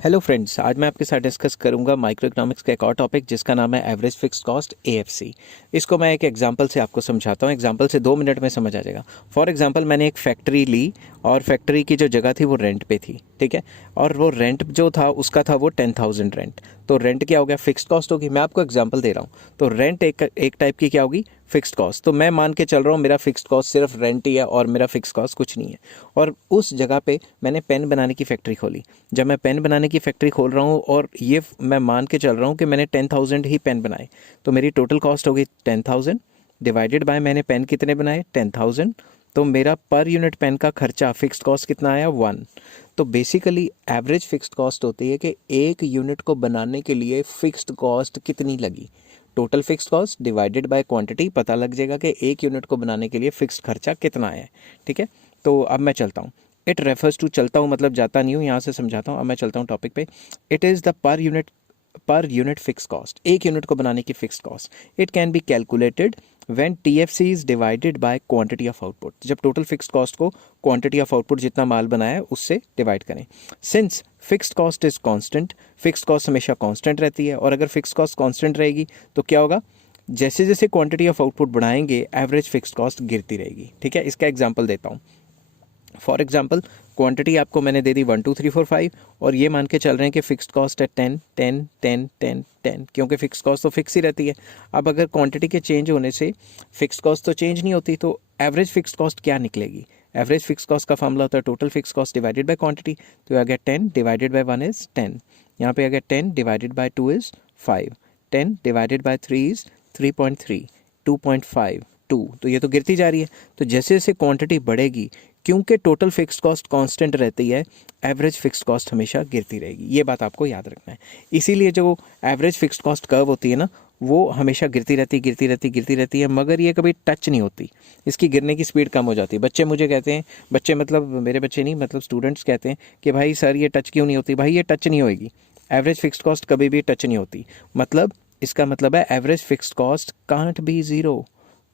Hello friends, आज मैं आपके साथ डिस्कस करूंगा माइक्रो इकोनॉमिक्स का एक और टॉपिक जिसका नाम है एवरेज फिक्स्ड कॉस्ट एएफसी। इसको मैं एक एग्जांपल से आपको समझाता हूं। एग्जांपल से 2 मिनट में समझ आ जाएगा। फॉर एग्जांपल, मैंने एक फैक्ट्री ली और फैक्ट्री की जो जगह थी वो रेंट पे थी, ठीक है। और वो रेंट जो था उसका था वो 10,000 रेंट। तो रेंट क्या हो गया? फिक्स्ड कॉस्ट होगी। मैं आपको एग्जाम्पल दे रहा हूँ। तो रेंट एक टाइप की क्या होगी? Fixed cost. तो मैं मान के चल रहा हूँ मेरा फिक्स्ड कॉस्ट सिर्फ रेंट ही है और मेरा फिक्स्ड कॉस्ट कुछ नहीं है। और उस जगह पे मैंने पेन बनाने की फैक्ट्री खोली। जब मैं पेन बनाने की फैक्ट्री खोल रहा हूँ और ये मैं मान के चल रहा हूँ कि मैंने 10,000 ही पेन बनाए, तो मेरी टोटल कॉस्ट होगी 10,000 डिवाइडेड बाय मैंने पेन कितने बनाए? 10,000। तो मेरा पर यूनिट पेन का खर्चा फिक्स्ड कॉस्ट कितना आया? 1। तो बेसिकली एवरेज फिक्स्ड कॉस्ट होती है कि एक यूनिट को बनाने के लिए फिक्स्ड कॉस्ट कितनी लगी। Total fixed cost divided by quantity, पता लग जाएगा कि एक यूनिट को बनाने के लिए फिक्स्ड खर्चा कितना है, ठीक है। तो अब मैं चलता हूँ। इट रेफर्स टू, चलता हूँ मतलब जाता नहीं हूँ, यहाँ से समझाता हूँ। अब मैं चलता हूँ टॉपिक पे। It is the per unit fix cost, एक यूनिट को बनाने की fix cost. It can be calculated when TFC is divided by quantity of output. जब टोटल फिक्स कॉस्ट को क्वांटिटी ऑफ आउटपुट जितना माल बनाया है उससे डिवाइड करें। Since fixed cost is constant, fixed cost हमेशा कांस्टेंट रहती है, और अगर फिक्स्ड कॉस्ट कांस्टेंट रहेगी तो क्या होगा? जैसे जैसे क्वांटिटी ऑफ आउटपुट बढ़ाएंगे एवरेज फिक्स्ड कॉस्ट गिरती रहेगी, ठीक है। इसका एग्जांपल देता हूँ। फॉर एग्जाम्पल, क्वांटिटी आपको मैंने दे दी 1 2 3 4 5, और ये मान के चल रहे हैं कि फिक्स्ड कॉस्ट है 10 10 10 10 10, क्योंकि फिक्स्ड कॉस्ट तो फिक्स ही रहती है। अब अगर क्वांटिटी के चेंज होने से फिक्स्ड कॉस्ट तो चेंज नहीं होती, तो एवरेज फिक्स्ड कॉस्ट क्या निकलेगी? एवरेज फिक्स्ड कॉस्ट का फॉर्मूला होता है total fixed cost divided by quantity. तो आ गया 10 डिवाइडेड बाय 1 इज 10, यहाँ पे आ गया 10 divided by 2 is 5, 10 divided by 3 is 3.3, 2.5, 2। तो ये तो गिरती जा रही है। तो जैसे जैसे क्वांटिटी बढ़ेगी, क्योंकि टोटल फिक्स्ड कॉस्ट कांस्टेंट रहती है, एवरेज फिक्स्ड कॉस्ट हमेशा गिरती रहेगी। ये बात आपको याद रखना है। इसीलिए जो एवरेज फिक्स्ड कॉस्ट कर्व होती है ना, वो हमेशा गिरती रहती है, मगर ये कभी टच नहीं होती। इसकी गिरने की स्पीड कम हो जाती है। बच्चे मुझे कहते हैं, बच्चे मतलब मेरे बच्चे नहीं, मतलब स्टूडेंट्स कहते हैं कि भाई सर ये टच क्यों नहीं होती? भाई ये टच नहीं होएगी। एवरेज फिक्स्ड कॉस्ट कभी भी टच नहीं होती। मतलब इसका मतलब है average fixed cost can't be zero,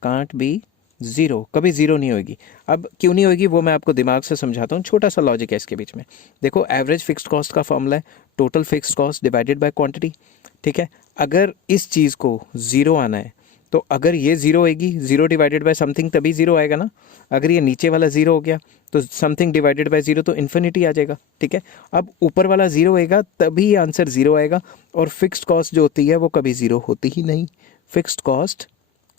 can't be zero, कभी ज़ीरो नहीं होगी। अब क्यों नहीं होगी वो मैं आपको दिमाग से समझाता हूँ। छोटा सा लॉजिक है इसके बीच में। देखो, एवरेज फिक्स्ड कॉस्ट का फॉर्मूला है total fixed cost divided by quantity, ठीक है। अगर इस चीज़ को ज़ीरो आना है, तो अगर ये ज़ीरो होएगी, ज़ीरो डिवाइडेड बाय समथिंग, तभी ज़ीरो आएगा ना। अगर ये नीचे वाला ज़ीरो हो गया तो समथिंग डिवाइडेड बाय ज़ीरो, तो इन्फिनिटी आ जाएगा, ठीक है। अब ऊपर वाला ज़ीरो होएगा तभी आंसर ज़ीरो आएगा। और फिक्स्ड कॉस्ट जो होती है वो कभी ज़ीरो होती ही नहीं। Fixed cost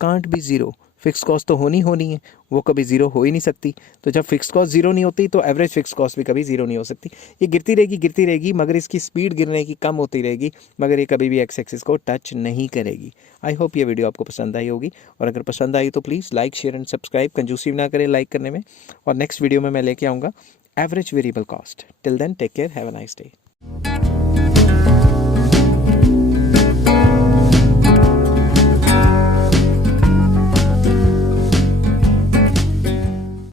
can't be zero. Fix cost तो होनी है, वो कभी ज़ीरो हो ही नहीं सकती। तो जब फिक्स कॉस्ट ज़ीरो नहीं होती तो एवरेज फिक्स कॉस्ट भी कभी ज़ीरो नहीं हो सकती। ये गिरती रहेगी, मगर इसकी स्पीड गिरने की कम होती रहेगी, मगर ये कभी भी एक्स एक्सिस को टच नहीं करेगी। आई होप ये वीडियो आपको पसंद आई होगी, और अगर पसंद आई तो please like share and subscribe, कंजूसी ना करें लाइक करने में। और नेक्स्ट वीडियो में मैं लेके आऊँगा average variable cost. Till then take care, have a nice day.